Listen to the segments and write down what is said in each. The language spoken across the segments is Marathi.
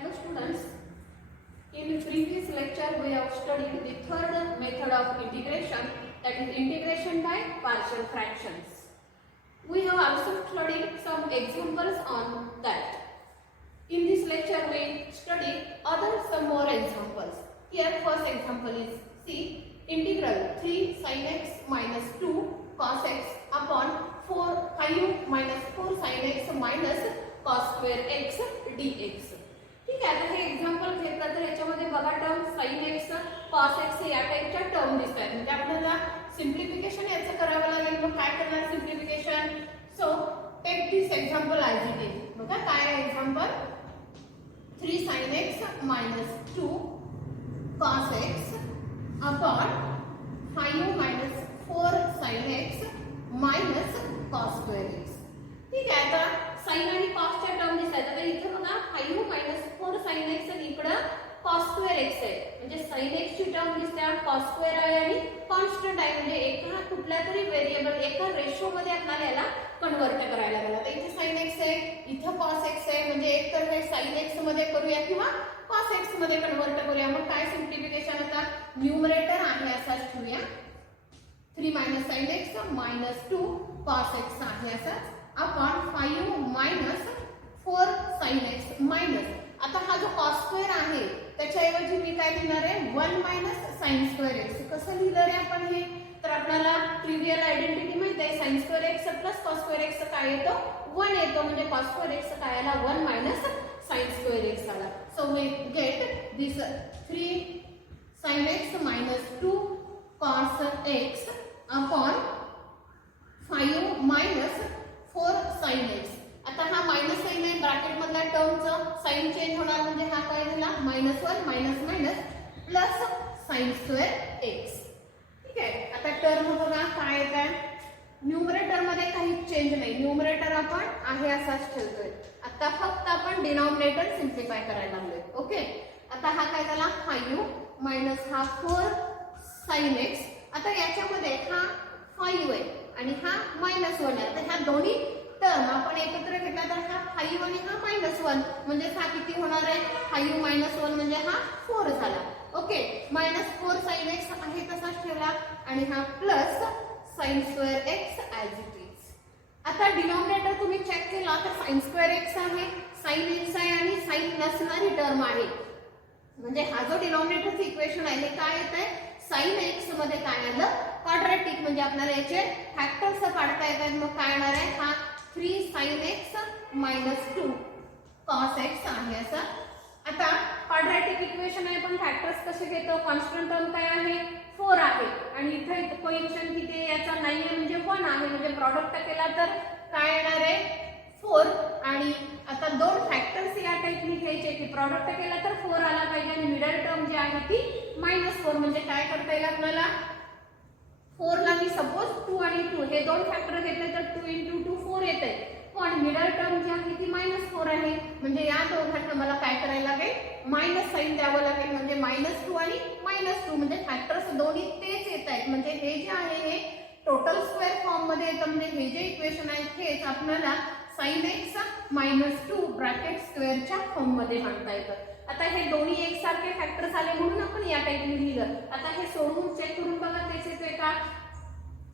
Hello students, in previous lecture we have studied the third method of integration, that is integration by partial fractions. We have also studied some examples on that. In this lecture we study some more examples. Here first example is see integral 3 sin x minus 2 cos x upon 5 minus 4 sin x minus cos square x dx. ठीक आहे. आता हे एक्झाम्पल घेतलं तर याच्यामध्ये बघा term sin x cos x या टाइपच्या टर्म दिसतात. म्हणजे आपल्याला सिम्प्लिफिकेशन याचं करावं लागेल. मग काय करणार simplification? So take this example as it is. बघा काय आहे example 3 sin x minus 2 cos x upon 5 minus 4 sin x minus cos square x. ठीक आहे. आता sin आणि cos च्या टर्म दिसतात. आता इथे बघा 5 minus 4 sin x आणि इकडे cos square x आहे. म्हणजे sin x ची टर्म दिसते, cos square आहे आणि कॉन्स्टंट आहे. म्हणजे एका कुठल्या तरी व्हेरिएबल एका रेशो मध्ये आपल्याला याला कन्वर्ट करायला लागेल. आता इथे sin x आहे, इथे cos x आहे. म्हणजे एक तर हे sin x मध्ये करूया किंवा cos x मध्ये कन्वर्ट करूया. मग काय सिम्प्लिफिकेशन? आता न्यूमरेटर आहे असाच ठेवूया. 3 minus sin x minus 2 cos x आहे असाच upon 5 minus 4 sin x minus. आता हा जो cos square आहे त्याच्याऐवजी मी काय लिहिणार आहे 1 minus sin square x. कसं लिहिलं रे आपण हे? तर आपल्याला ट्रिवियल आयडेंटिटी माहिती आहे. sin square x plus cos square x काय येतो? 1 येतो. म्हणजे cos square x काय आला 1 minus sin square x आला. So we get this 3 sin x minus 2 cos x upon 5 minus 4 sin x. आता हा मायनस साइन आहे ब्रॅकेट मधल्या टर्मचं साइन चेंज होणार. म्हणजे हा काय झाला -1 minus minus plus sin square x. ठीक आहे. आता टर्म बघा काय येत आहे. न्यूमरेटर मध्ये काही चेंज नाही. न्यूमरेटर आपण आहे असाच ठेवतोय. आता फक्त आपण डिनॉमिनेटर सिम्प्लिफाय करायला लागलोय. ओके. आता हा काय झाला 5 मायनस हा 4 sin x. आता याच्यामध्ये हा 5 आहे आणि हा -1 आहे. तर ह्या दोन्ही टर्म आपण एकत्र घेतला तर हा 5 आणि हा -1 म्हणजे हा किती होणार आहे 5 -1 म्हणजे हा 4 झाला. ओके. -4 sin x आहे तसाच ठेवला आणि हा plus sin square x as it is. आता डिनॉमिनेटर तुम्ही चेक केला तर sin स्क्वेअर x आहे, sin x आहे आणि sin नसणारी टर्म आहे. म्हणजे हा जो डिनॉमिनेटरचं इक्वेशन आहे हे काय येत आहे sin x मध्ये काय आलं क्वाड्रॅटिक. म्हणजे आपल्याला याचे फॅक्टर्स काढता येतात. मग काय येणार आहे हा 3 sin x minus 2 cos x आहे असा. आता क्वाड्रॅटिक इक्वेशन आहे पण फॅक्टर्स कसे घेतो? कॉन्स्टंट टर्म काय आहे 4 आहे आणि इथे कोएफिशिएंट किती आहे याचा नाही आहे म्हणजे 1 आहे. म्हणजे प्रॉडक्ट केला तर काय येणार आहे 4. आणि आता दोन फॅक्टर्स या टाइपनी घ्यायचे की प्रॉडक्ट केला तर 4 आला पाहिजे आणि मिडल टर्म जी आहे ती -4. म्हणजे काय करता येईल आपल्याला 4 ला मी सपोज 2 आणि 2 हे दोन फॅक्टर घेतले तर 2 × 2 4 येते. पण मिडल टर्म जी आहे ती -4 आहे. म्हणजे या दोघांना मला काय करायला लागेल मायनस साइन द्यावं लागेल. म्हणजे -2 आणि -2 म्हणजे फॅक्टर्स दोन्ही तेच येत आहेत. म्हणजे हे जे आहे हे टोटल स्क्वेअर फॉर्म मध्ये येतं. म्हणजे हे जे इक्वेशन आहे हेच आपल्याला sin x -2 ब्रॅकेट स्क्वेअरच्या फॉर्म मध्ये मांडता येतं. आता हे दोन्ही एकसारखे फॅक्टर्स आले म्हणून आपण या टाइपने लिहिलं. आता हे सोडवून चेक करून बघा तेच येतोय का.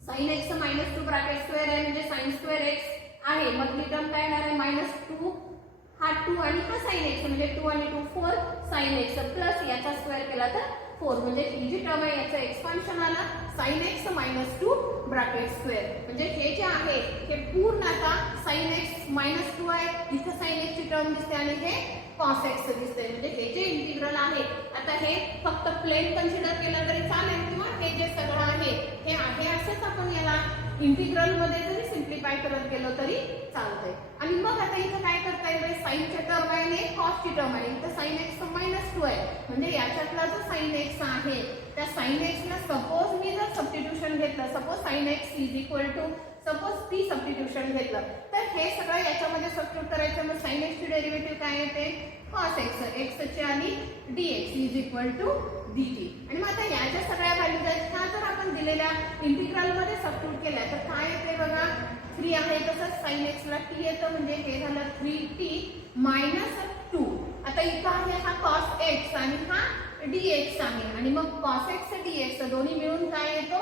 sin x -2 ब्रॅकेट स्क्वेअर आहे म्हणजे sin स्क्वेअर x आहे. मधली टर्म काय येणार आहे -2 हा 2 आणि हा sin x म्हणजे 2 आणि 2 4 sin x प्लस याचा स्क्वेअर केला तर 4. म्हणजे ही जी टर्म आहे याचं एक्सपान्शन आला sin x -2 ब्रॅकेट स्क्वेअर. म्हणजे हे जे आहे हे पूर्ण आता sin x -2 आहे. इथे sin x ची टर्म दिसते आणि हे cos x दिसते. म्हणजे हे जे इंटिग्रल आहे आता हे फक्त प्लेन कन्सिडर केलं तरी चालेल किंवा हे जे सगळं आहे हे आहे असंच आपण याला इंटिग्रल मध्ये जरी सिम्प्लिफाय करत गेलो तरी चालतंय. आणि मग आता इथं काय करता येईल sin ची टर्म आहे आणि cos ची टर्म आहे. इथं sin x -2 आहे म्हणजे याच्यातला जो sin x आहे त्या sin x ला सपोज मी जर सबस्टिट्यूशन घेतलं सपोज sin x सपोज ती सबस्टिट्यूशन घेतलं तर हे सगळं याच्यामध्ये सबस्टिट्यूट करायचं. मग sin x ची डेरिव्हेटिव्ह काय येते cos x x ची आणि dx dt. आणि मग आता याच्या सगळ्या व्हॅल्यूज आहेत ह्या जर आपण दिलेल्या इंटिग्रल मध्ये सबस्टिट्यूट केल्या तर काय येते बघा 3 आहे तसंच sin x ला t येतं म्हणजे हे झालं 3t -2. आता इथं आणि हा dx आहे आणि मग cos x dx दोन्ही मिळून काय येतो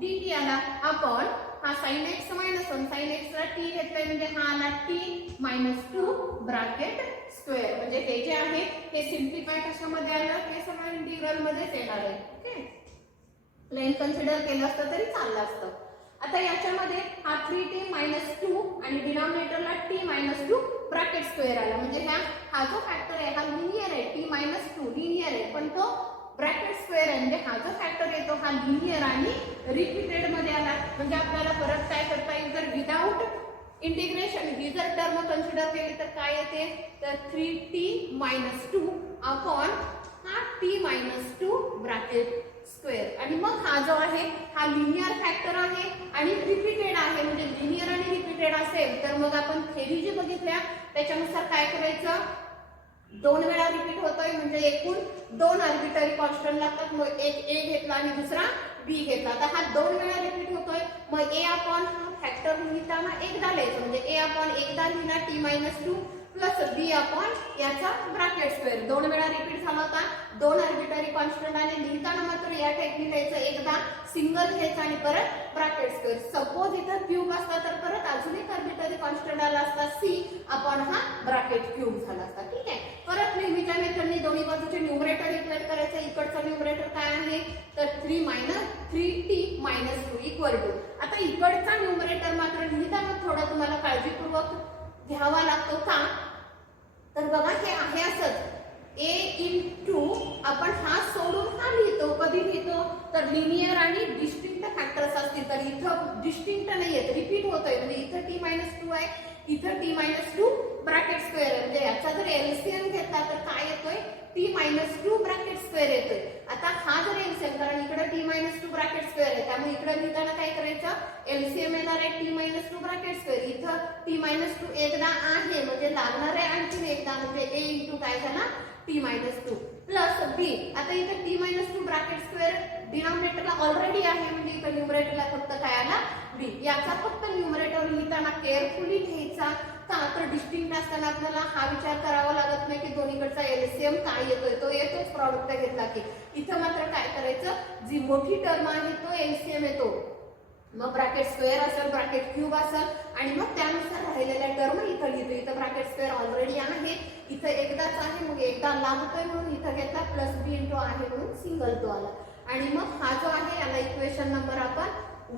dt आला अपॉन हा sin x minus 1 sin x ला t घेतलाय म्हणजे हा आला t -2 ब्रॅकेट स्क्वेअर म्हणजे हे जे आहे हे सिम्प्लिफाय कशामध्ये आलं हे सगळं इंटिग्रल मध्येच येणार आहे. ओके, प्लेन कन्सिडर केलं असतं तरी चाललं असतं. आता याच्यामध्ये हा 3t - 2 आणि डिनॉमिनेटरला t - 2 ब्रॅकेट स्क्वेअर आला म्हणजे हा जो फॅक्टर आहे हा लिनियर आहे t - 2 लिनियर आहे पण तो ब्रॅकेट स्क्वेअर आहे म्हणजे हा जो फॅक्टर येतो हा लिनियर आणि रिपीटेड मध्ये आला म्हणजे आपल्याला परत काय करता येईल जर विदाउट इंटिग्रेशन ही जर टर्म कन्सिडर केली तर काय येते तर 3t - 2 अपॉन हा t - 2 ब्रॅकेट स्क्वेअर आणि मग हा जो आहे हा लिनियर फॅक्टर आहे आणि रिपीटेड आहे म्हणजे लिनियर आणि रिपीटेड असेल तर मग आपण थेरी जी बघितल्या त्याच्यानुसार काय करायचं 2 वेळा रिपीट होतोय म्हणजे एकूण 2 आर्बिट्ररी कॉन्स्टंट लागतात मग एक a घेतला आणि दुसरा b घेतला तर हा 2 वेळा रिपीट होतोय मग a अपॉन हा फॅक्टर लिहिताना एकदा लिहायचं म्हणजे a अपॉन एकदा लिहिला t - 2 प्लस b अपॉन याचा ब्रॅकेट स्क्वेअर 2 वेळा रिपीट झाला होता 2 आर्बिट्ररी कॉन्स्टंट आणि लिहिताना मात्र या टाइपने लिहायचं एकदा सिंगल घ्यायचं आणि परत ब्रॅकेट स्क्वेअर सपोज इथं क्यूब असता तर परत अजून एक आर्बिट्ररी कॉन्स्टंट आला असता c अपॉन हा ब्रॅकेट क्यूब झाला असता. ठीक आहे, परत नेहमीच्या मेथडने दोन्ही बाजूचे न्यूमरेटर इक्वेट करायचं इकडचा न्यूमरेटर काय आहे तर 3t - 2 आता इकडचा न्यूमरेटर मात्र लिहिताना थोडा तुम्हाला काळजीपूर्वक घ्यावा लागतो का तर बघा हे आहे असंच a इंटू आपण हा सोडून हा लिहितो कधी लिहितो तर लिनियर आणि डिस्टिंक्ट फॅक्टर्स असतील तर इथं डिस्टिंक्ट नाहीये रिपीट होतोय म्हणजे इथं t - 2 आहे इथं t - 2 ब्रॅकेट स्क्वेअर आहे म्हणजे याचा जर एलसीएम घेतला तर काय येतोय t - 2 ब्रॅकेट स्क्वेअर येतोय. आता हा जर एलसीएम कारण इकडे t - 2 ब्रॅकेट स्क्वेअर आहे त्यामुळे इकडे लिहिताना काय करायचं एलसीएम येणार आहे t - 2 ब्रॅकेट स्क्वेअर इथं t - 2 एकदा आहे म्हणजे लागणार आहे आणखी एकदा म्हणजे a इंटू काय झाला t - 2 प्लस b आता इथे t - 2 ब्रॅकेट स्क्वेअर डिनॉमिनेटरला ऑलरेडी आहे म्हणजे इथं न्यूमरेटरला फक्त काय आला b याचा फक्त न्यूमरेटर लिहिताना केअरफुली घ्यायचा का तर डिस्टिंक्ट असताना आपल्याला हा विचार करावा लागत नाही की दोन्हीकडचा एलसीएम काय येतोय तो येतोच प्रॉडक्ट घेतला की इथं मात्र काय करायचं जी मोठी टर्म आहे तो एलसीएम येतो मग ब्रॅकेट स्क्वेअर असेल ब्रॅकेट क्यूब असेल आणि मग त्यानुसार राहिलेल्या टर्म इथं लिहितो इथं ब्रॅकेट स्क्वेअर ऑलरेडी आहे इथं एकदाच आहे मग एकदा लागतोय म्हणून इथं घेतला प्लस b इंटू आहे म्हणून सिंगल तो आला आणि मग हा जो आहे याला इक्वेशन नंबर आपण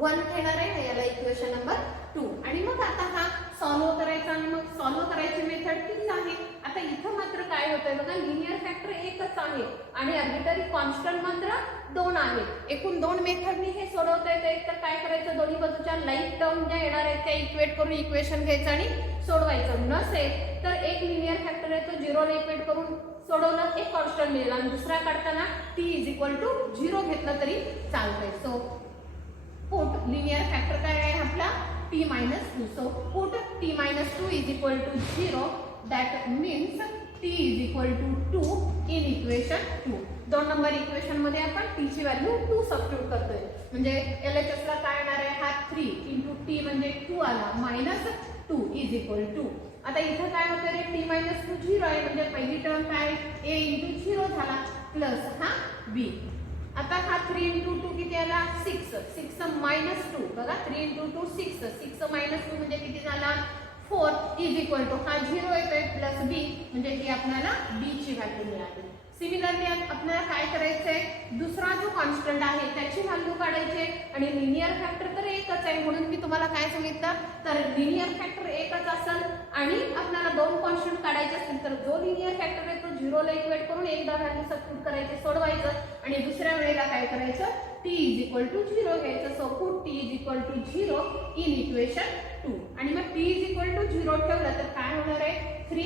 1 घेणार आहे याला इक्वेशन नंबर 2 आणि मग आता हा सॉल्व्ह करायचा आणि मग सॉल्व्ह करायची मेथड तीच आहे. आता इथं मात्र काय होतंय बघा लिनियर फॅक्टर एकच आहे आणि आर्बिट्ररी कॉन्स्टंट मात्र 2 आहे एकूण 2 मेथडनी हे सोडवता येतं एक तर काय करायचं दोन्ही बाजूच्या लाईक टर्म ज्या येणार आहेत त्या इक्वेट करून इक्वेशन घ्यायचं आणि सोडवायचं नसेल तर एक लिनियर फॅक्टर आहे तो 0 ला इक्वेट करून सोडवलं एक कॉन्स्टंट मिळेल आणि दुसरा काढताना t = 0 घेतलं तरी चालतंय. सो पुट लिनियर फॅक्टर काय आहे आपला t - 2 so put t - 2 = 0 that means t = 2 in equation 2 2 number equation मध्ये आपण t ची व्हॅल्यू 2 सबस्टिट्यूट करतोय म्हणजे LHS ला काय येणार आहे हा 3 * t म्हणजे 2 आला -2 = 2 आता इथं काय होतं रे t - 2 0 आहे म्हणजे पहिली टर्म काय a * 0 झाला प्लस हा b आता हा 3 * 2 किती आला 6 6 - 2 बघा 3 * 2 6 6 - 2 म्हणजे किती झाला 4 = हा 0 येतोय प्लस b म्हणजे ही आपल्याला b ची व्हॅल्यू मिळाली. सिमिलरली आपल्याला काय करायचंय दुसरा जो कॉन्स्टंट आहे त्याची व्हॅल्यू काढायची आणि लिनियर फॅक्टर तर एकच आहे म्हणून मी तुम्हाला काय सांगितलं तर लिनियर फॅक्टर एकच असेल आणि आपल्याला 2 कॉन्स्टंट काढायचे असतील तर जो लिनियर फॅक्टर आहे तो 0 ला इक्वेट करून एकदा व्हॅल्यू सबस्टिट्यूट करायचे सोडवायचं आणि दुसऱ्या वेळेला काय करायचं t = 0 घ्यायचं so put t = 0 in equation 2 आणि मग t = 0 ठेवलं तर काय होणार आहे 3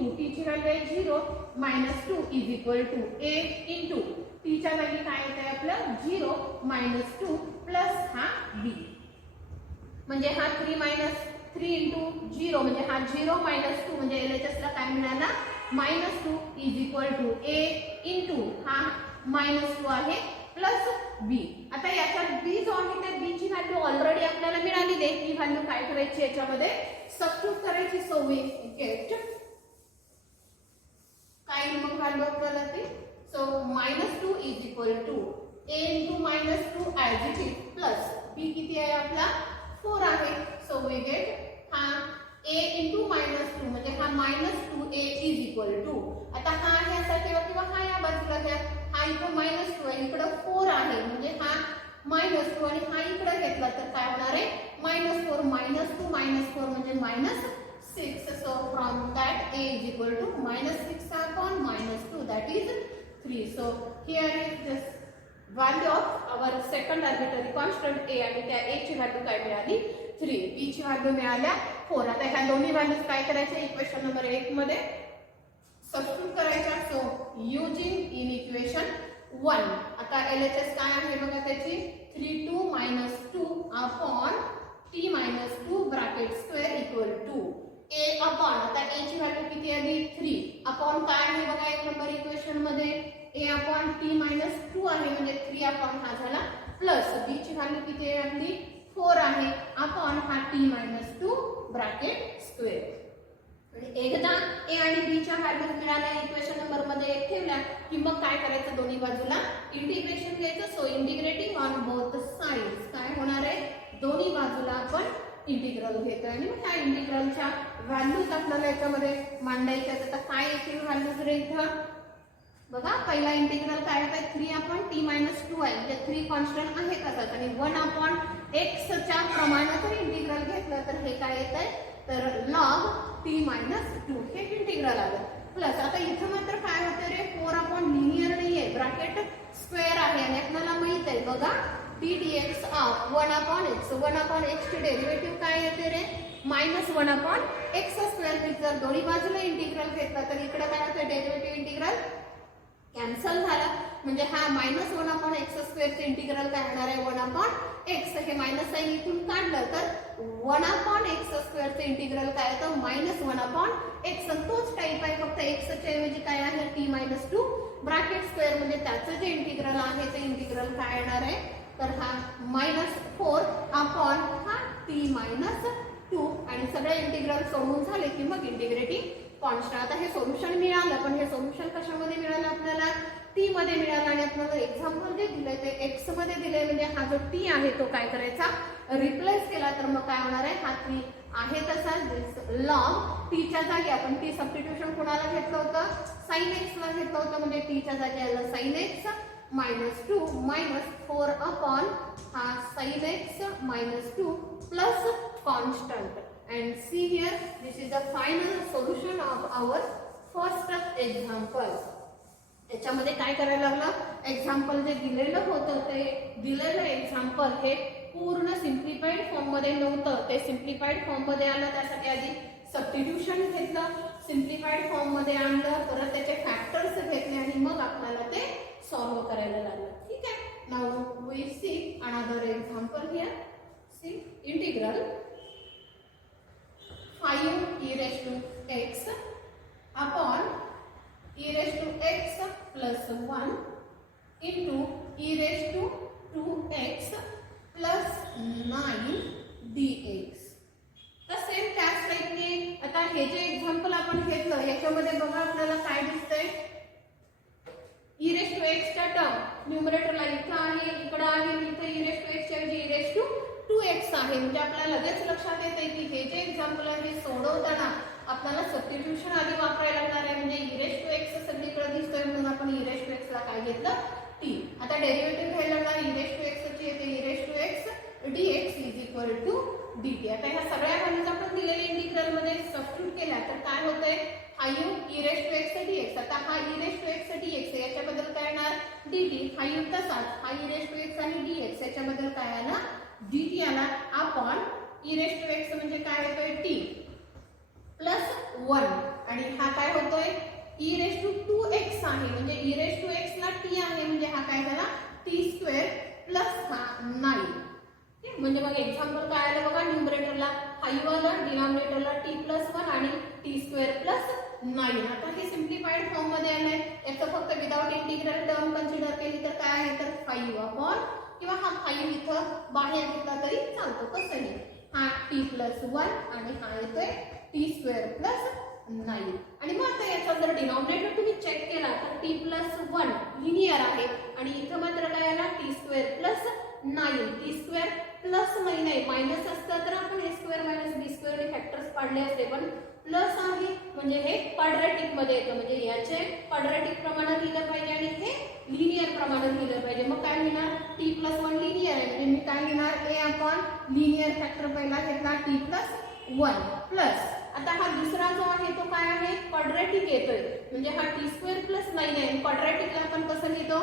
* t ची व्हॅल्यू आहे 0 - 2 = a * t च्या व्हॅल्यू काय येते आपलं 0 - 2 प्लस हा b म्हणजे हा 3 * 0 म्हणजे हा 0 - 2 म्हणजे LHS ला काय मिळाला -2 = a * हा -2 आहे प्लस b आता याच्यात b जो आहे त्या b ची व्हॅल्यू ऑलरेडी आपल्याला मिळालेली आहे ही व्हॅल्यू काय करायची याच्यामध्ये सबस्टिट्यूट करायची सो वी गेट काय मग व्हॅल्यू आपल्याला ती So minus 2 is equal to a into minus 2 as it is plus b किती आहे आपला 4 आहे. So we get हा a into minus 2 म्हणजे हा minus 2a is equal to, आता हा आहे असा ठेवा किंवा हा या बाजूला घ्या, हा इकडे minus 2 आहे, इकडे 4 आहे म्हणजे हा minus 2 आणि हा इकडे घेतला तर काय होणार आहे minus 4 minus 2 minus 4 म्हणजे minus 6. So from that a is equal to minus 6 upon minus 2 that is 3. So here is this value of our second arbitrary constant a आणि त्या a ची व्हॅल्यू काय मिळाली 3, b ची व्हॅल्यू मिळाल्या 4. आता ह्या दोन्ही व्हॅल्यूज काय करायच्या इक्वेशन नंबर 1 मध्ये सबस्टिट्यूट करायच्या. सो युजिंग इन इक्वेशन 1 आता LHS काय आहे बघा त्याची 3 2 minus 2 upon t minus 2 bracket square equal to a upon, आता a ची व्हॅल्यू किती आली 3 अपॉन काय आहे बघा 1 नंबर इक्वेशन मध्ये a upon t minus 2 आहे म्हणजे 3 upon हा झाला प्लस b ची व्हॅल्यू किती आहे आपली 4 आहे अपॉन हा t minus 2 ब्रॅकेट स्क्वेअर. आणि एकदा a आणि b च्या व्हॅल्यूज मिळाल्या इक्वेशन नंबर मध्ये ठेवल्या की मग काय करायचं दोन्ही बाजूला इंटिग्रेशन घ्यायचं. So integrating on both sides काय होणार आहे दोन्ही बाजूला आपण इंटिग्रल घेतोय आणि मग त्या इंटिग्रलच्या व्हॅल्यूज आपल्याला याच्यामध्ये मांडायच्या. आता काय येतील व्हॅल्यूज रे इथं बघा पहिला इंटिग्रल काय होता 3 अपॉन t minus 2 आहे म्हणजे 3 कॉन्स्टंट आहे तसाच आणि 1 अपॉन x च्या प्रमाणात जर इंटिग्रल घेतलं तर हे काय येत आहे तर log t minus 2 हे इंटिग्रल आलं प्लस आता इथं मात्र काय होतं रे 4 अपॉन लिनियर नाहीये ब्रॅकेट स्क्वेअर आहे आणि आपल्याला माहित आहे बघा d dx of 1 upon x 1 upon x चे डेरिव्हेटिव्ह काय येते रे मायनस 1 अपॉन x स्क्वेअर. जर दोन्ही बाजूला इंटिग्रल घेतला तर इकडे काय होतं डेरिव्हेटिव्ह इंटिग्रल कॅन्सल झाला म्हणजे हा मायनस 1 अपॉन x स्क्वेअरचे इंटिग्रल काय होणार आहे 1 अपॉन x हे मायनस साइन इथून काढलं तर 1 अपॉन x स्क्वेअरचे इंटिग्रल काय होतं मायनस 1 अपॉन x. तोच टाइप आहे फक्त x च्या ऐवजी काय आहे t minus 2 ब्रॅकेट स्क्वेअर म्हणजे त्याचं जे इंटिग्रल आहे ते इंटिग्रल काय येणार आहे तर हा मायनस 4 अपॉन हा t minus 2 आणि सगळे इंटिग्रल सोडून झाले की मग इंटिग्रेटिंग कॉन्स्टंट. आता हे सोल्युशन मिळालं पण हे सोल्युशन कशामध्ये मिळालं आपल्याला t मध्ये मिळालं आणि आपल्याला एक्झाम्पल जे दिलंय ते x मध्ये दिलंय म्हणजे हा जो t आहे तो काय करायचा रिप्लेस केला तर मग काय होणार आहे हा t आहे तसाच log t च्या जागी आपण t सबस्टिट्यूशन कोणाला घेतलं होतं sin x ला घेतलं होतं म्हणजे t च्या जागी आलं sin x minus 2 minus 4 upon sin x minus 2 plus constant. And see here, this is the final solution of our first example. याच्यामध्ये काय करायला लागलं एक्झाम्पल जे दिलेलं होतं ते दिलेलं एक्झाम्पल हे पूर्ण सिम्प्लिफाईड फॉर्म मध्ये नव्हतं ते सिम्प्लिफाईड फॉर्म मध्ये आलं त्यासाठी आधी सबस्टिट्यूशन घेतलं सिम्प्लिफाईड फॉर्म मध्ये आणलं परत त्याचे फॅक्टर्स घेतले आणि मग आपल्याला ते सॉल्व करायला लागलं. ठीक आहे now we see another example here. See integral 5 e raised to x upon e raised to x plus 1 into e raised to 2x plus 9 dx. तर सेम त्याच टाइपने आता हे जे एक्झाम्पल आपण घेतलं याच्यामध्ये बघा आपल्याला काय दिसतंय e raised to x च्या टर्म न्यूमरेटरला इथं आहे इकडे आहे इथं e raised to x च्या ऐवजी e raised to 2x आहे म्हणजे आपल्याला लगेच लक्षात येते की हे जे एक्झाम्पल आहे सोडवताना आपल्याला सबस्टिट्यूशन आधी वापरायला लागणार आहे म्हणजे e raised to x सगळीकडे दिसतोय म्हणून आपण e raised to x ला काय घेतलं t. आता डेरिव्हेटिव्ह घ्यायला लागणार e raised to x ची येते e raised to x dx is equal to dt. आता ह्या सगळ्या व्हॅल्यूज आपण दिलेल्या इंटिग्रल मध्ये सबस्टिट्यूट केल्या तर काय होतंय हा u e raised to x dx. आता हा e raised to x dx याच्याबद्दल काय येणार dt हा u तसाच हा e raised to x आणि dx याच्याबद्दल काय आला dt आला upon e raised to x म्हणजे काय होतोय t प्लस 1 आणि हा काय होतोय e raised to 2x आहे म्हणजे e raised to x ला t आहे म्हणजे हा काय झाला t स्क्वेअर प्लस हा 9. म्हणजे मग एक्झाम्पल काय आलं बघा न्यूमरेटरला हा u आला डिनॉमिनेटरला t प्लस 1 आणि t स्क्वेअर प्लस 9. आता हे सिम्प्लिफाईड फॉर्म मध्ये आलंय याचं फक्त विदाउट इंटिग्रल टर्म कन्सिडर केली तर काय आहे तर 5 अपॉन किंवा हा 5 इथं बाहेर घेतला तरी चालतो कसंही हा t प्लस 1 आणि हा येतोय t स्क्वेअर प्लस 9. आणि मग आता याचा जर डिनॉमिनेटर तुम्ही चेक केला तर t प्लस 1 लिनियर आहे आणि इथं मात्र काय आला T square plus 9. T square plus 9 आहे, मायनस असतं तर आपण ए स्क्वेअर मायनस बी स्क्वेअर ने फॅक्टर्स पाडले असते, पण प्लस आहे म्हणजे हे क्वाड्रॅटिक मध्ये येतं, म्हणजे याचे क्वाड्रॅटिक प्रमाणात लिहिलं पाहिजे आणि हे लिनियर प्रमाणात लिहिलं पाहिजे. मग काय लिहिणार टी प्लस 1 लिनियर आहे म्हणजे मी काय लिहिणार ए अपॉन लिनियर फॅक्टर पहिला घेतला टी प्लस 1 प्लस आता हा दुसरा जो आहे तो काय आहे क्वाड्रॅटिक येतोय म्हणजे हा टी स्क्वेअर प्लस 9 आहे. क्वाड्रॅटिकला आपण कसं लिहितो,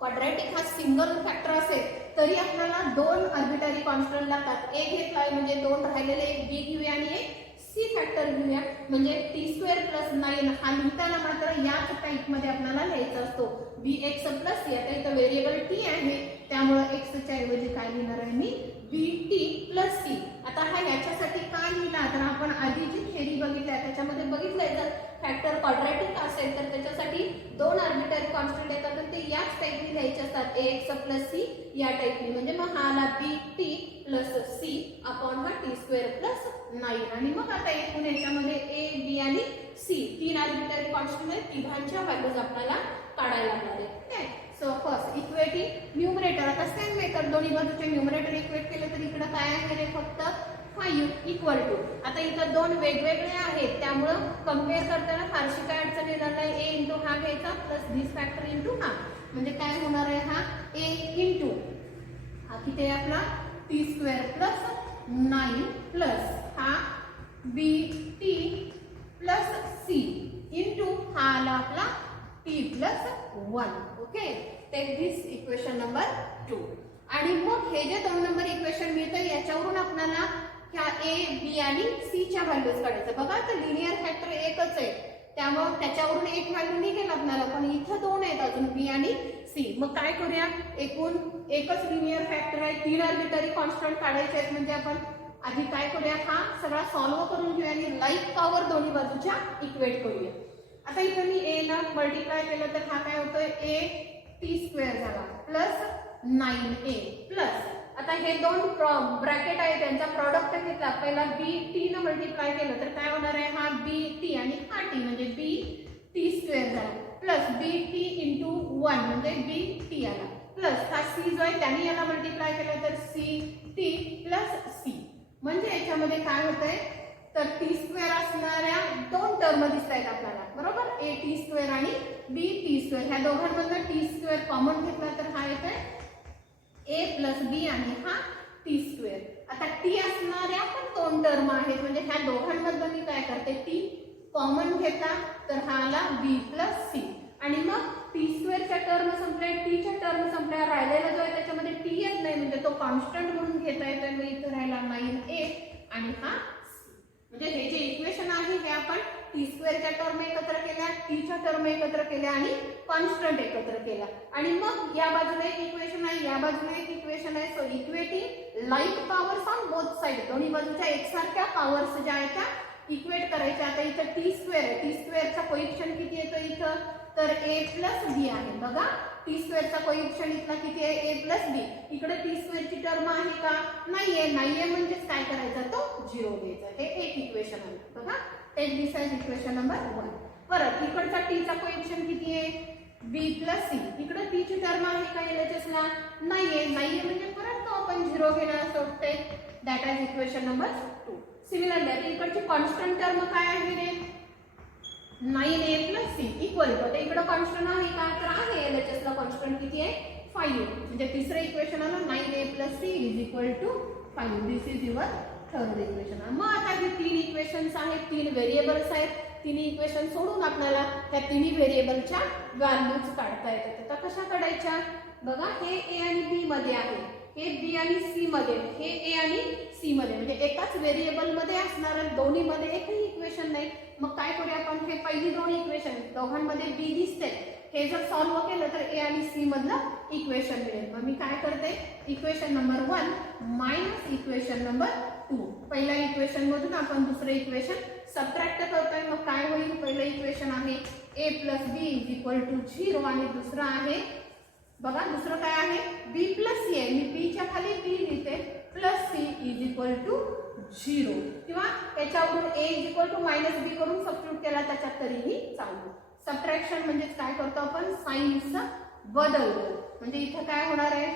क्वाड्रॅटिक हा सिंगल फॅक्टर असेल तरी आपल्याला दोन आर्बिटरी कॉन्स्टंट लागतात. ए घेतलाय म्हणजे दोन राहिलेले एक बी घेऊया आणि एक सी फॅक्टर घेऊया म्हणजे टी स्क्वेअर प्लस 9 हा लिहिताना मात्र याच टाइप मध्ये आपल्याला लिहायचा असतो बी एक्स प्लस सी. आता इथं व्हेरिएबल टी आहे त्यामुळे एक्सच्या ऐवजी काय लिहिणार आहे मी बी टी प्लस सी. आता हा याच्यासाठी काय लिहिला तर आपण आधी जी थेरी बघितली त्याच्यामध्ये बघितलंय जर फॅक्टर क्वाड्रॅटिक असेल तर त्याच्यासाठी दोन आर्बिटरी कॉन्स्टंट येतात तर ते याच टाइपने लिहायचे असतात ए एक्स प्लस सी या टाइपने. म्हणजे मग हा आला बी टी प्लस सी अपॉन हा टी स्क्वेअर प्लस 9 आणि मग आता एकूण याच्यामध्ये ए बी आणि सी तीन आर्बिटरी कॉन्स्टंट आहेत, तिघांच्या व्हॅल्यूज आपल्याला काढायला लागणार आहे. So first equating numerator. आता सेम मेथड दोन्ही बाजूचे न्यूमरेटर इक्वेट केले तर इकडे काय आहे रे फक्त 5 इक्वल टू. आता इथं दोन वेगवेगळे आहेत त्यामुळं कम्पेअर करताना फारशी काय अडचण येणार नाही. ए इंटू हा घ्यायचा प्लस दिस फॅक्टर इंटू हा म्हणजे काय होणार आहे हा ए इंटू हा किती आहे आपला टी स्क्वेअर प्लस 9 प्लस हा बी टी प्लस सी इंटू हा आला आपला T plus 1. Okay take this equation number 2 आणि मग हे जे 2 नंबर इक्वेशन मिळतं याच्यावरून आपल्याला ह्या ए बी आणि सी च्या व्हॅल्यूज काढायचं. बघा तर लिनियर फॅक्टर एकच आहे त्यामुळे त्याच्यावरून एक व्हॅल्यू निघेल आपल्याला, पण इथं दोन आहेत अजून बी आणि सी. मग काय करूया एकूण एकच लिनियर फॅक्टर आहे, तीन आर्बिटरी कॉन्स्टंट काढायचे आहेत म्हणजे आपण आधी काय करूया हा सगळा सॉल्व्ह करून घेऊया आणि लाईक पॉवर दोन्ही बाजूच्या इक्वेट करूया. आता इथं मी ए ला मल्टिप्लाय केलं तर हा काय होतोय ए टी स्क्वेअर झाला प्लस 9a प्लस आता हे दोन ब्रॅकेट आहे त्यांचा प्रॉडक्ट घेतला पहिला बी टी न मल्टिप्लाय केलं तर काय होणार आहे हा बी टी आणि हा टी म्हणजे बी टी स्क्वेअर झाला प्लस बी टी इंटू 1 म्हणजे बी टी आला प्लस हा सी जो आहे त्याने याला मल्टिप्लाय केलं तर सी टी प्लस सी म्हणजे याच्यामध्ये काय होतंय तर टी स्क्वेअर असणाऱ्या दोन टर्म दिसत आहेत आपल्याला बरोबर ए टी स्क्वेअर आणि बी टी स्क्वेअर. ह्या दोघांमधनं टी स्क्वेअर कॉमन घेतला तर हा येतोय ए प्लस बी आणि हा टी स्क्वेअर. आता टी असणाऱ्या पण दोन टर्म आहेत म्हणजे ह्या दोघांमधनं मी काय करते टी कॉमन घेता तर हा आला बी प्लस सी आणि मग टी स्क्वेअरच्या टर्म संपल्या टीच्या टर्म संपल्या राहिलेला जो आहे त्याच्यामध्ये टी येत नाही म्हणजे तो कॉन्स्टंट म्हणून घेता येतोय. मग इथं राहिला 9a आणि हा म्हणजे हे जे इक्वेशन आहे हे आपण टी स्क्वेअरच्या टर्म एकत्र केल्या टीच्या टर्म एकत्र केल्या आणि कॉन्स्टंट एकत्र केला आणि मग या बाजूला एक इक्वेशन आहे या बाजूला एक इक्वेशन आहे. So equating like powers on both side दोन्ही बाजूच्या एकसारख्या पॉवर्स ज्या आहेत त्या इक्वेट करायच्या. आता इथं टी स्क्वेअर आहे टी स्क्वेअरचा कोइफिशियंट किती येतो इथं तर ए प्लस बी आहे. बघा टी स्क्वेअरचा कोइफिशियंट इथला किती आहे ए प्लस बी. इकडे टी स्क्वेअरची टर्म आहे का नाहीये म्हणजेच काय करायचा तो 0 घ्यायचा. हे एक इक्वेशन आहे बघा टेक दिस एज इक्वेशन नंबर 1. परत इकडचा टीचा कोइफिशियंट किती आहे बी प्लस सी. इकडे टी ची टर्म आहे का एलएचएसला नाहीये म्हणजे परत तो आपण 0 घेणार. So take that as equation number 2. Similarly आता इकडची कॉन्स्टंट टर्म काय आहे रे 9a plus c equal to आता इकडे कॉन्स्टंट आहे का तर आहे एलएचएस ला कॉन्स्टंट किती आहे 5 म्हणजे तिसरं इक्वेशन आलं 9a plus C is equal to 5. This is your third equation. मग आता हे तीन इक्वेशन्स आहेत तीन व्हेरिएबल्स आहेत तिन्ही इक्वेशन सोडून आपल्याला त्या तिन्ही व्हेरिएबलच्या व्हॅल्यूज काढता येतात. आता कशा काढायच्या बघा हे ए आणि बी मध्ये आहे हे बी आणि सी मध्ये हे ए आणि सी मध्ये म्हणजे एकाच व्हेरिएबल मध्ये असणार दोन्ही मध्ये एकही इक्वेशन नाही. मग काय करूया आपण हे पहिली दोन इक्वेशन दोघांमध्ये बी दिसते हे जर सॉल्व्ह केलं तर ए आणि सी मधलं इक्वेशन मिळेल. मग मी काय करते equation number 1 minus equation number 2 पहिल्या इक्वेशन मधून आपण दुसरं इक्वेशन सबट्रॅक्ट करतोय. मग काय होईल पहिलं इक्वेशन आहे A plus B is equal to 0 आणि दुसरं आहे बघा दुसरं काय आहे बी प्लस सी आहे मी बी च्या खाली बी लिहिते plus C is equal to 0 किंवा त्याच्यावरून a is equal to minus b करून सबस्टिट्यूट केला त्याच्यात तरीही चालू. सबट्रॅक्शन म्हणजेच काय करतो आपण, साईन्स बदलतो. म्हणजे इथं काय होणार आहे,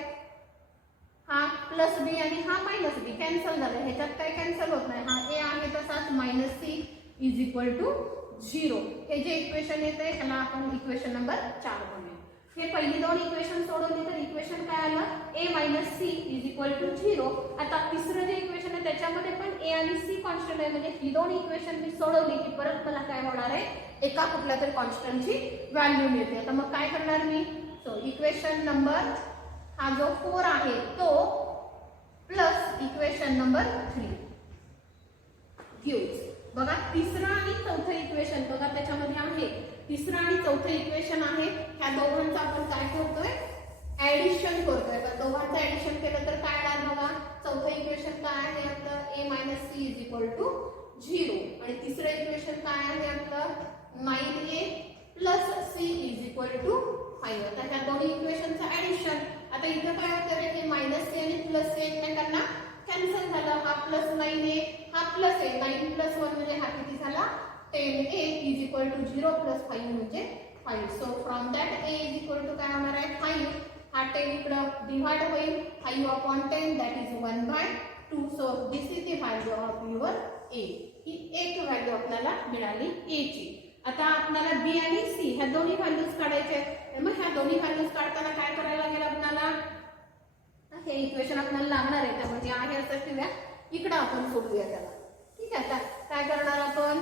हा प्लस बी आणि हा मायनस बी कॅन्सल झालं, ह्याच्यात काय कॅन्सल होत नाही, हा ए आहे तसाच minus C is equal to 0. हे जे इक्वेशन येते ह्याला आपण इक्वेशन नंबर 4 म्हणूया. हे पहिली दोन इक्वेशन सोडवली तर इक्वेशन काय आलं, A minus C is equal to 0. आता तिसरं जे इक्वेशन आहे त्याच्यामध्ये पण ए आणि सी कॉन्स्टंट आहे, म्हणजे ही दोन इक्वेशन मी सोडवली की परत मला काय होणार आहे, एका कुठल्या तरी कॉन्स्टंटची व्हॅल्यू मिळते. आता मग काय करणार मी, सो इक्वेशन नंबर हा जो 4 आहे तो प्लस इक्वेशन नंबर 3 घेऊच. बघा तिसरं आणि चौथं इक्वेशन बघा त्याच्यामध्ये आहे, तिसरं आणि चौथं इक्वेशन आहे, ह्या दोघांचं आपण काय करतोय, ऍडिशन करतोय. तर दोघांचं ऍडिशन केलं तर काय येणार बघा, चौथं इक्वेशन काय आहे आपलं, A minus C is equal to 0 आणि तिसरं इक्वेशन काय आहे आपलं 9a plus C is equal to 5. आता ह्या दोन्ही इक्वेशनचं ऍडिशन, आता इथं काय होतं रे, हे मायनस सी आणि प्लस सी एकमेकांना कॅन्सल झालं, हा प्लस 9a हा प्लस आहे, 9 प्लस 1 म्हणजे हा किती झाला 10a is equal to 0 plus 5 म्हणजे 5. So from that a is equal to काय होणार आहे 5, हा 10 इकडं डिवाइड होईल, 5 upon 10 that is 1/2. So this is the value of your a. ही एक व्हॅल्यू आपल्याला मिळाली a ची. आता आपल्याला बी आणि सी ह्या दोन्ही व्हॅल्यूज काढायचे आहेत. मग ह्या दोन्ही व्हॅल्यूज काढताना काय करायला लागेल आपल्याला, हे इक्वेशन आपल्याला लागणार आहे त्यामध्ये आहे असं ठेवूया, इकडं आपण सोडूया त्याला. ठीक आहे, आता काय करणार आपण,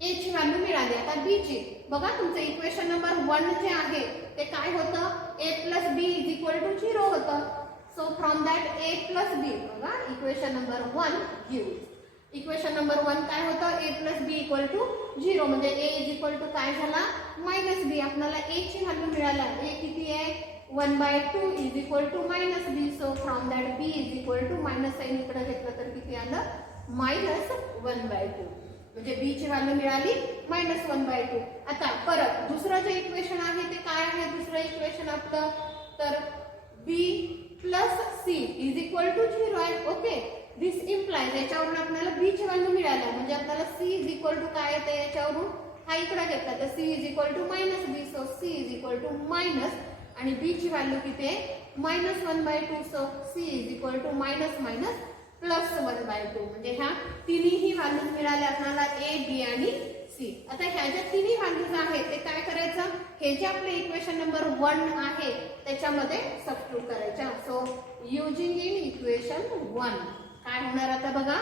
ए ची व्हॅल्यू मिळाली. आता बी ची बघा, तुमचं इक्वेशन नंबर 1 जे आहे ते काय होतं, A plus B is equal to 0 होतं. So from that A plus B, बघा इक्वेशन नंबर 1 घेऊ. इक्वेशन नंबर 1 काय होतं, A plus B equal to 0 म्हणजे ए इज इक्वल टू काय झाला मायनस बी. आपल्याला ए ची व्हॅल्यू मिळाला, ए किती आहे 1/2 is equal to minus b. So from that b is equal to minus sign इकडे घेतलं तर किती आलं मायनस 1/2 म्हणजे बी ची व्हॅल्यू मिळाली मायनस 1/2. आता परत दुसरं जे इक्वेशन आहे ते काय आहे, दुसरं इक्वेशन आपलं तर B plus C is equal to 0 आहे. ओके, दिस इम्प्लाइज याच्यावरून आपल्याला बी ची व्हॅल्यू मिळाली म्हणजे आपल्याला सी इज इक्वल टू काय येते, याच्यावरून हा इकडे घेतला तर c is equal to minus b. So c is equal to minus आणि बी ची व्हॅल्यू किती आहे minus 1/2. So c is equal to minus minus plus 1/2 म्हणजे ह्या तिन्ही व्हॅल्यूज मिळाल्या आपल्याला ए बी आणि सी. आता ह्या ज्या तिन्ही व्हॅल्यूज आहेत ते काय करायचं, हे जे आपले इक्वेशन नंबर 1 आहे त्याच्यामध्ये सबस्टिट्यूट करायच्या. सो युजिंग इन इक्वेशन 1 काय होणार आता बघा,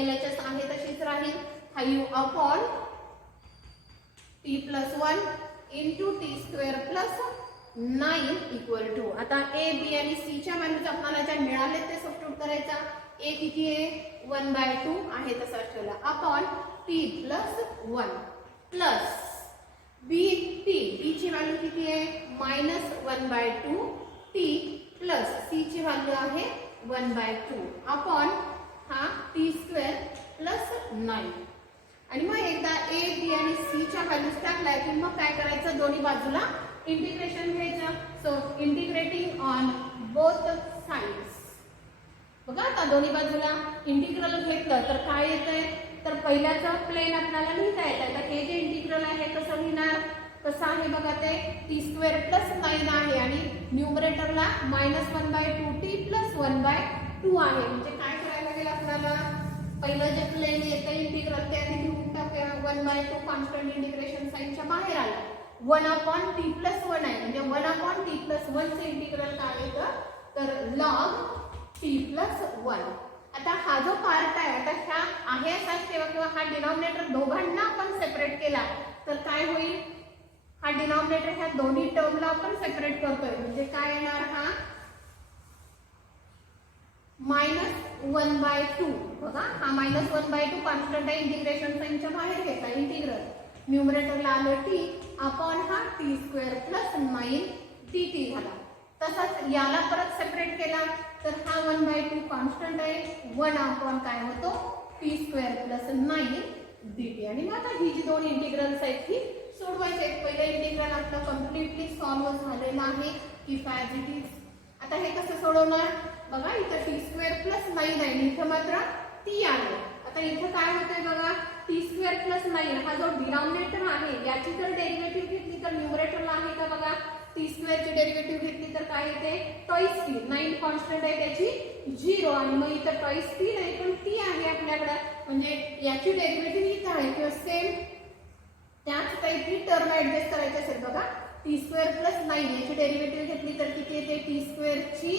LHS आहे तशीच राहील, 5 upon t plus 1 into t square plus 9 equal to. आता ए बी आणि सी च्या व्हॅल्यूज आपल्याला ज्या मिळाले ते सबस्टिट्यूट करायचा. ए किती आहे 1/2 आहे तसाच ठेवला अपॉन टी प्लस 1 प्लस बी टी, बी ची व्हॅल्यू किती आहे मायनस 1/2 टी प्लस सी ची व्हॅल्यू आहे 1/2 अपॉन हा टी स्क्वेअर प्लस 9. आणि मग एकदा ए बी आणि सी च्या व्हॅल्यूज टाकल्या की मग काय करायचं, दोन्ही बाजूला इंटिग्रेशन घ्यायचं. So integrating on both sides. बघा आता दोन्ही बाजूला इंटिग्रल घेतलं तर काय येतंय, तर पहिल्याचं प्लेन आपल्याला लिहिता येतं. तर हे जे इंटिग्रल आहे कसं लिहिणार, कसं आहे बघा ते टी स्क्वेअर प्लस 9 आहे आणि न्यूमरेटरला मायनस 1/2 टी प्लस 1/2 आहे. म्हणजे काय करायला लागेल आपल्याला, पहिलं जे प्लेन येतं इंटिग्रल ते आधी लिहून टाकूया. 1/2 कॉन्स्टंट इंटिग्रेशन साइनच्या बाहेर आलं, 1 अपॉन टी प्लस 1 आहे म्हणजे 1 अपॉन टी प्लस 1 चे इंटिग्रल काय येतं तर लॉग टी प्लस 1. आता हा जो पार्ट आहे आता ह्या आहे असाच ठेवा किंवा हा डिनॉमिनेटर दोघांना आपण सेपरेट केला तर काय होईल, हा डिनॉमिनेटर ह्या दोन्ही टर्मला आपण सेपरेट करतोय म्हणजे काय येणार, हा मायनस 1/2. बघा हा मायनस 1/2 कॉन्स्टंट आहे, इंटिग्रेशन साइनच्या बाहेर घेतला इंटिग्रल, न्यूमरेटरला आलं टी अपॉन हा टी स्क्वेअर प्लस 9 dt झाला. तसंच याला परत सेपरेट केला तर हा 1/2 कॉन्स्टंट आहे, 1 अपॉन काय होतो टी स्क्वेअर प्लस 9 dt. आणि मग आता ही जी दोन इंटिग्रल्स आहेत ही सोडवायचे. पहिलं इंटिग्रल आपलं कम्प्लिटली सॉल्व्ह झालेलं आहे की ॲज इट इज. आता हे कसं सोडवणार बघा, इथं टी स्क्वेअर प्लस 9 आहे, इथं मात्र टी आहे. आता इथं काय होतंय बघा, टी स्क्वेअर प्लस 9 हा जो डिनॉमिनेटर आहे याची जर डेरिव्हेटिव्ह घेतली तर न्यूमरेटरला आहे का बघा, टी स्क्वेअरची डेरिव्हेटिव्ह घेतली तर काय येते, टॉईस टी. 9 कॉन्स्टंट आहे त्याची 0 आणि मग इथं टॉईस टी नाही पण टी आहे आपल्याकडे, म्हणजे याची डेरिव्हेटिव्ह इथं आहे किंवा सेम त्याच काहीतरी टर्म ऍडजस्ट करायची असेल बघा, टी स्क्वेअर प्लस 9 याची डेरिव्हेटिव्ह घेतली तर किती येते, टी स्क्वेअरची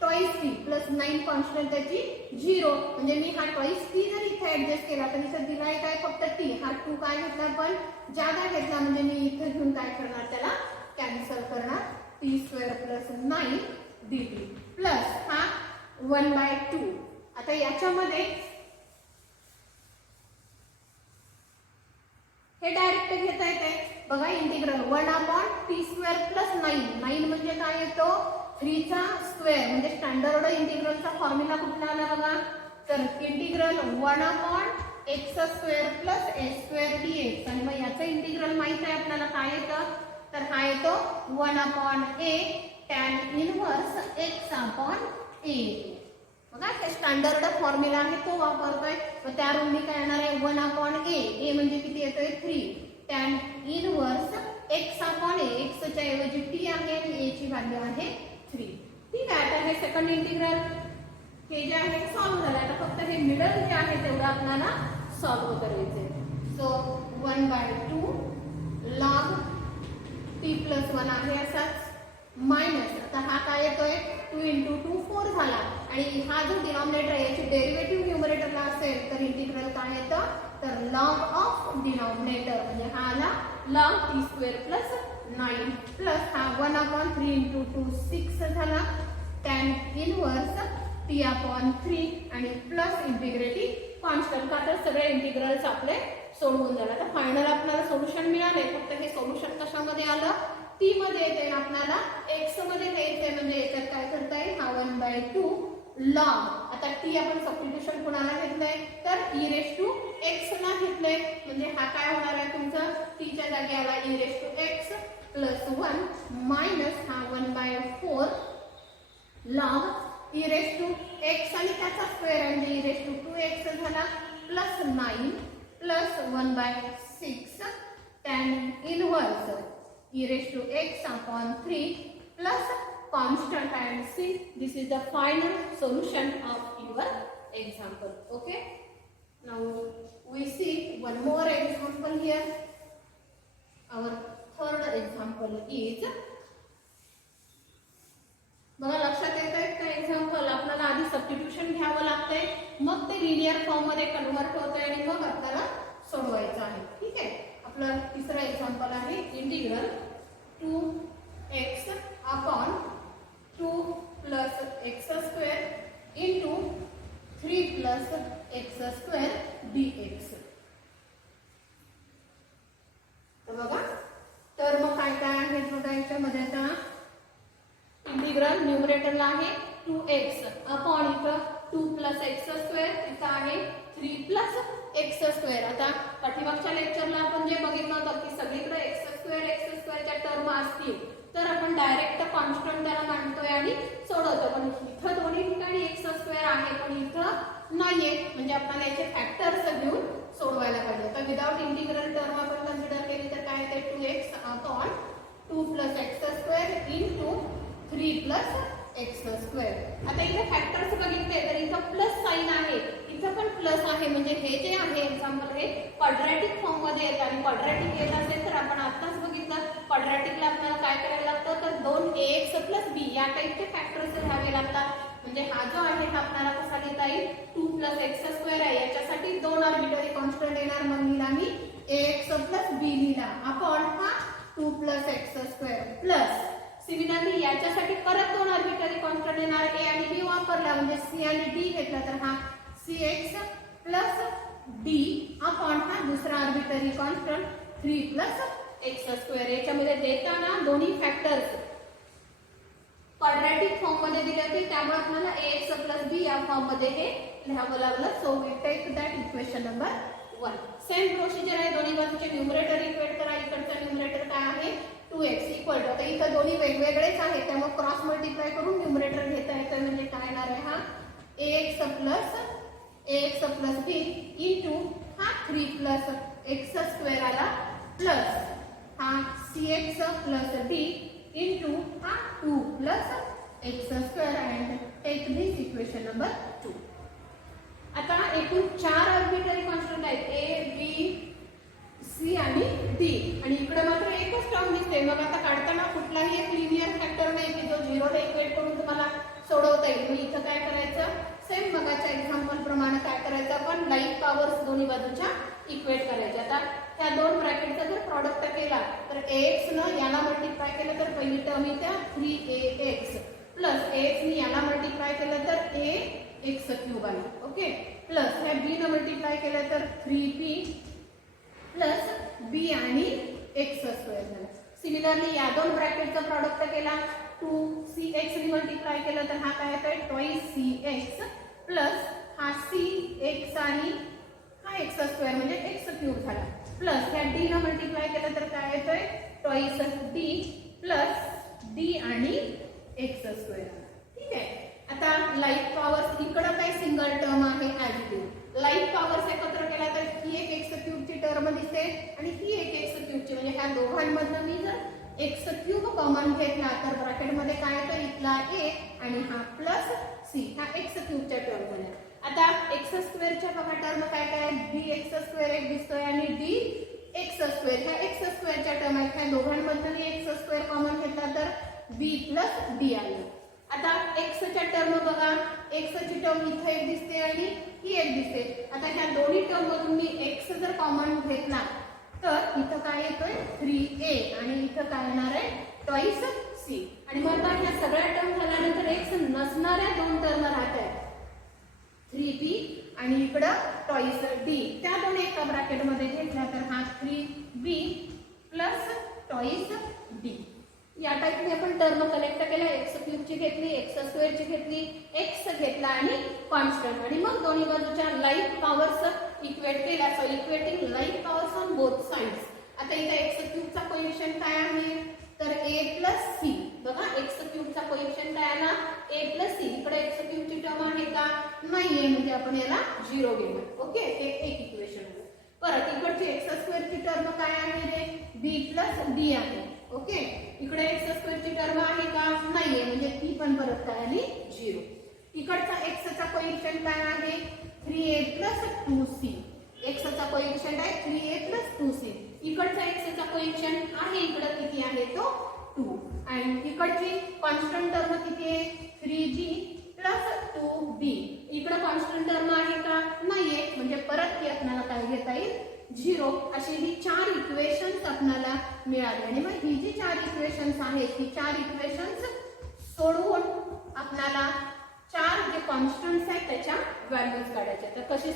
टॉईस टी प्लस 9 कॉन्स्टंट त्याची 0, म्हणजे मी हा टॉईस टी जर इथे ऍडजस्ट केला तर इथं दिलाय काय फक्त टी, हा 2 काय घेतला आपण जादा घेतला, म्हणजे मी इथे घेऊन काय करणार त्याला कॅन्सल करणार, T square plus 9 dt plus हा 1/2. आता याच्यामध्ये हे डायरेक्ट घेता येते बघा, इंटिग्रल 1/t स्क्वेअर प्लस 9 म्हणजे काय येतो 3 चा स्क्वेअर, म्हणजे स्टँडर्ड इंटिग्रलचा फॉर्म्युला कुठला आला बघा, तर integral 1/x square plus a square dx, आणि मग याचं इंटिग्रल माहित आहे आपल्याला काय येतं, तर हा येतो 1/a tan इनवर्स x/a. बघा हे स्टँडर्ड फॉर्म्युला आहे तो वापरतोय, मग त्या रुंदी काय येणार आहे 1/a, म्हणजे किती येतोय 3 tan इनवर्स x/a, x च्या ऐवजी t आहे आणि a ची व्हॅल्यू आहे 3. ठीक आहे, आता हे सेकंड इंटिग्रल हे जे आहे सॉल्व्ह झालं, आता फक्त हे मिडल जे आहे तेवढं आपल्याला सॉल्व्ह करायचं आहे. सो 1/2 log t प्लस 1 आहे असाच, मायनस आता हा काय येतोय 2 × 2 4 झाला, आणि हा जो डिनॉमिनेटर आहे याची डेरिव्हेटिव्ह न्यूमरेटरला असेल तर इंटिग्रल काय येतं, तर लॉग ऑफ डिनॉमिनेटर, म्हणजे हा आला log t square plus 9 plus हा 1/3 × 2 6 झाला, tan इनवर्स t/3 आणि प्लस इंटिग्रेटिंग कॉन्स्टंट, का तर सगळे इंटिग्रल्स आपले सोडवून झाले. आता फायनल आपल्याला सोल्युशन मिळाले, फक्त हे सोल्युशन कशामध्ये आलं, टी मध्ये येते, आपल्याला एक्स मध्ये द्यायचंय, म्हणजे याच्यात काय करता येईल, हा 1/2 लॉग, आता टी आपण सबस्टिट्यूशन कुणाला घेतलंय तर e⁻x ला घेतलंय, म्हणजे हा काय होणार आहे तुमचा टी च्या जागी आला e⁻x प्लस 1 मायनस हा 1/4 लॉग e⁻x आणि त्याचा स्क्वेअर म्हणजे e⁻2x झाला plus 9 plus 1/6 tan inverse e⁻x/3 plus constant, and see this is the final solution of your example. Okay, now we see one more example here. Our third example is, बघा लक्षात येतंय का एक्झाम्पल, आपल्याला आधी सबस्टिट्यूशन घ्यावं लागतंय, मग ते लिनियर फॉर्म मध्ये कन्वर्ट होतंय आणि मग आपल्याला सोडवायचं आहे. ठीक आहे, आपलं तिसरं एक्झाम्पल आहे integral 2x upon 2 plus x square into 3 plus x square dx. तर बघा, तर मग काय काय आहे बघा याच्यामध्ये, आता इंटिग्रल न्यूमरेटरला आहे 2x अपॉन इथं 2 प्लस x स्क्वेअर, इथं आहे 3 प्लस x स्क्वेअर. आता पाठीमागच्या लेक्चरला आपण जे बघितलं होतं की सगळीकडे x स्क्वेअरच्या टर्म असतील तर आपण डायरेक्ट कॉन्स्टंट त्याला मांडतोय आणि सोडवतो, पण इथं दोन्ही ठिकाणी x स्क्वेअर आहे पण इथं नाहीये, म्हणजे आपण याचे फॅक्टर्स घेऊन सोडवायला पाहिजे. तर विदाउट इंटिग्रल टर्म आपण कन्सिडर केली तर काय येते 2x upon 2 plus x square into 3 plus x square. आता इथे फॅक्टर्स बघितले तर इथं प्लस साइन आहे, इथं पण प्लस आहे, म्हणजे हे जे आहे एक्झाम्पल हे क्वाड्रॅटिक फॉर्म मध्ये येतं, आणि क्वाड्रॅटिक येत असेल तर आपण आताच बघितलं क्वाड्रॅटिकला आपल्याला काय करायला लागतं, तर 2ax प्लस b या टाइपचे फॅक्टर्स घ्यावे लागतात. म्हणजे हा जो आहे हा आपल्याला कसा लिहिता येईल 2 प्लस x स्क्वेअर आहे, याच्यासाठी 2 आर्बिट्ररी कॉन्स्टंट येणार, मग लिहिला मी ax प्लस b लिहिला अपॉन हा 2 plus x square plus similarly याच्यासाठी परत 2 आर्बिट्ररी कॉन्स्टंट येणार, a आणि b वापरला म्हणजे c आणि d घेतला तर हा cx प्लस d अपॉन हा दुसरा arbitrary constant 3 plus x square. याच्यामध्ये देताना दोन्ही फॅक्टर्स क्वाड्रॅटिक फॉर्म मध्ये दिले होते, त्यामुळे आपल्याला ax प्लस b या फॉर्म मध्ये हे लिहावं लागलं. So we take that equation number 1. Same procedure आहे, दोन्ही बाजूचे न्यूमरेटर इक्वेट करा, इकडचा न्यूमरेटर काय आहे 2x इक्वल टू, आता इथं दोन्ही वेगवेगळेच आहेत त्यामुळे क्रॉस मल्टिप्लाय करून न्यूमरेटर घेता येतं, म्हणजे काय येणार आहे हा ax प्लस b इंटू हा 3 प्लस एक्स स्क्वेअर आला प्लस हा cx प्लस d इंटू हा 2 plus x square and take this equation number 2. आता एकूण 4 आर्बिट्ररी कॉन्स्टंट आहेत ए बी सी आणि डी आणि इकडे मात्र एकच टर्म दिसते. मग आता काढताना कुठलाही एक लिनियर फॅक्टर नाही की जो 0 ला इक्वेट करून तुम्हाला सोडवता येईल. मग इथं काय करायचं, सेम मगाच्या एक्झाम्पल प्रमाणे काय करायचं, आपण लाईक पॉवर्स दोन्ही बाजूच्या इक्वेट करायच्या. आता त्या दोन ब्रॅकेटचा जर प्रॉडक्ट केला तर ax न याला मल्टिप्लाय केलं तर पहिली टर्म येते 3ax प्लस ax ने याला मल्टिप्लाय केलं तर ax क्यूब आला. ओके, प्लस ह्या b न मल्टिप्लाय केलं तर 3b प्लस b आणि x स्क्वेअर झाला. सिमिलरली या दोन ब्रॅकेटचा प्रॉडक्ट केला 2cx ने मल्टिप्लाय केलं तर हा काय येतोय ट्वाइस cx प्लस हा cx आणि हा x स्क्वेअर म्हणजे x क्यूब झाला प्लस ह्या d न मल्टिप्लाय केलं तर काय येतोय ट्वाइस d प्लस d आणि x स्क्वेअर. ठीक आहे. आता लाईक पॉवर्स इकडे काय सिंगल टर्म आहे ऍडिटिव्ह. लाईक पॉवर्स एकत्र केला तर ही एक x क्यूब ची टर्म दिसते आणि ही एक x क्यूब ची, म्हणजे ह्या दोघांमधनं मी जर x क्यूब कॉमन घेतला तर ब्रॅकेट मध्ये काय येतं इथला a आणि हा प्लस c हा x क्यूब च्या टर्म झाल्या. आता x स्क्वेअर च्या बघा टर्म काय काय bx स्क्वेअर एक दिसतोय आणि dx स्क्वेअर ह्या x स्क्वेअर च्या टर्म आहेत. ह्या दोघांमधनं x स्क्वेअर कॉमन घेतला तर b प्लस d आलं. आता x च्या टर्म बघा, x ची टर्म इथे एक दिसते आणि ही एक दिसते. आता ह्या दोन्ही टर्म मधून मी x जर कॉमन घेतला तर इथं काय येतोय 3a आणि इथं काय येणार आहे ट्वाइस c. आणि मग आता ह्या सगळ्या टर्म झाल्यानंतर x नसणाऱ्या दोन टर्म राहत आहेत 3b आणि इकडं ट्वाइस d. त्या दोन एका ब्रॅकेट मध्ये घेतल्या तर हा 3b प्लस ट्वाइस d. या टाइपने आपण टर्म कलेक्ट केल्या. एक्स क्यूब ची घेतली, एक्स स्क्वेअर ची घेतली, एक्स घेतला आणि कॉन्स्टंट आणि मग दोन्ही बाजूच्या लाईक पॉवर्स इक्वेट केल्या. So equating like powers on both sides. आता इथे एक्स क्यूब चा कोएफिशिएंट काय आहे तर a प्लस c. बघा एक्स क्यूब चा कोएफिशिएंट काय आला a प्लस c. इकडे एक्स क्यूब ची टर्म आहे का नाहीये म्हणजे आपण याला 0 घेणार. ओके, हे एक इक्वेशन आहे. परत इकडची एक्स स्क्वेअर ची टर्म काय आहे रे b प्लस d आहे. ओके, इकडे एक्स स्क्वेअर ची टर्म आहे का नाहीये म्हणजे ती पण परत काय आली 0. इकडचा x चा कोएफिशिएंट काय आहे 3a प्लस 2c. x चा कोएफिशिएंट आहे 3a प्लस 2c. इकडचा x चा कोएफिशिएंट आहे इकडे किती आहे तो 2 आणि इकडची कॉन्स्टंट टर्म किती आहे 3b प्लस 2b. इकडे कॉन्स्टंट टर्म आहे का नाहीये म्हणजे परत ती आपल्याला काय घेता येईल 0. अशी ही 4 इक्वेशन्स आपल्याला मिळाली आणि मग ही जी 4 इक्वेशन्स आहेत ही 4 इक्वेशन्स सोडवून आपल्याला 4 जे कॉन्स्टंट्स आहेत त्याच्या व्हॅल्यूज काढायच्या. तर कशी